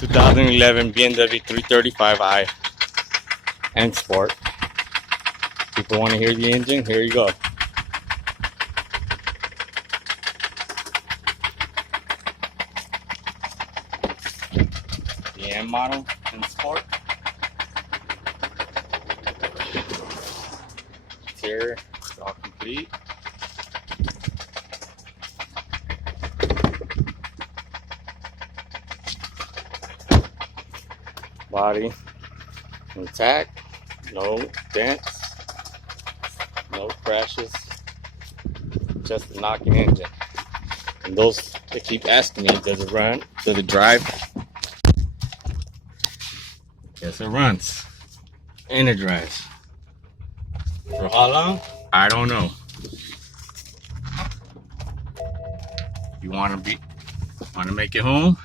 2011 BMW 335i and Sport. People want to hear the engine? Here you go. The M model and Sport. Interior is all complete. Body intact, no dents, no crashes, just a knocking engine. And those that keep asking me, does it run? Does it drive? Yes, it runs and it drives. For how long? I don't know. You want to make it home?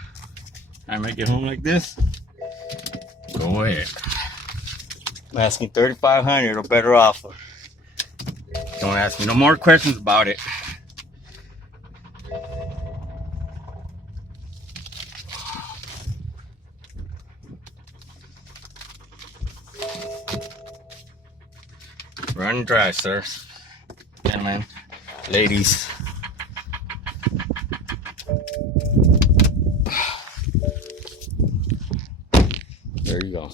I make it home like this? Go ahead. I'm asking $3,500 or better offer. Don't ask me no more questions about it. Run and drive, sir. Gentlemen, ladies. There you go.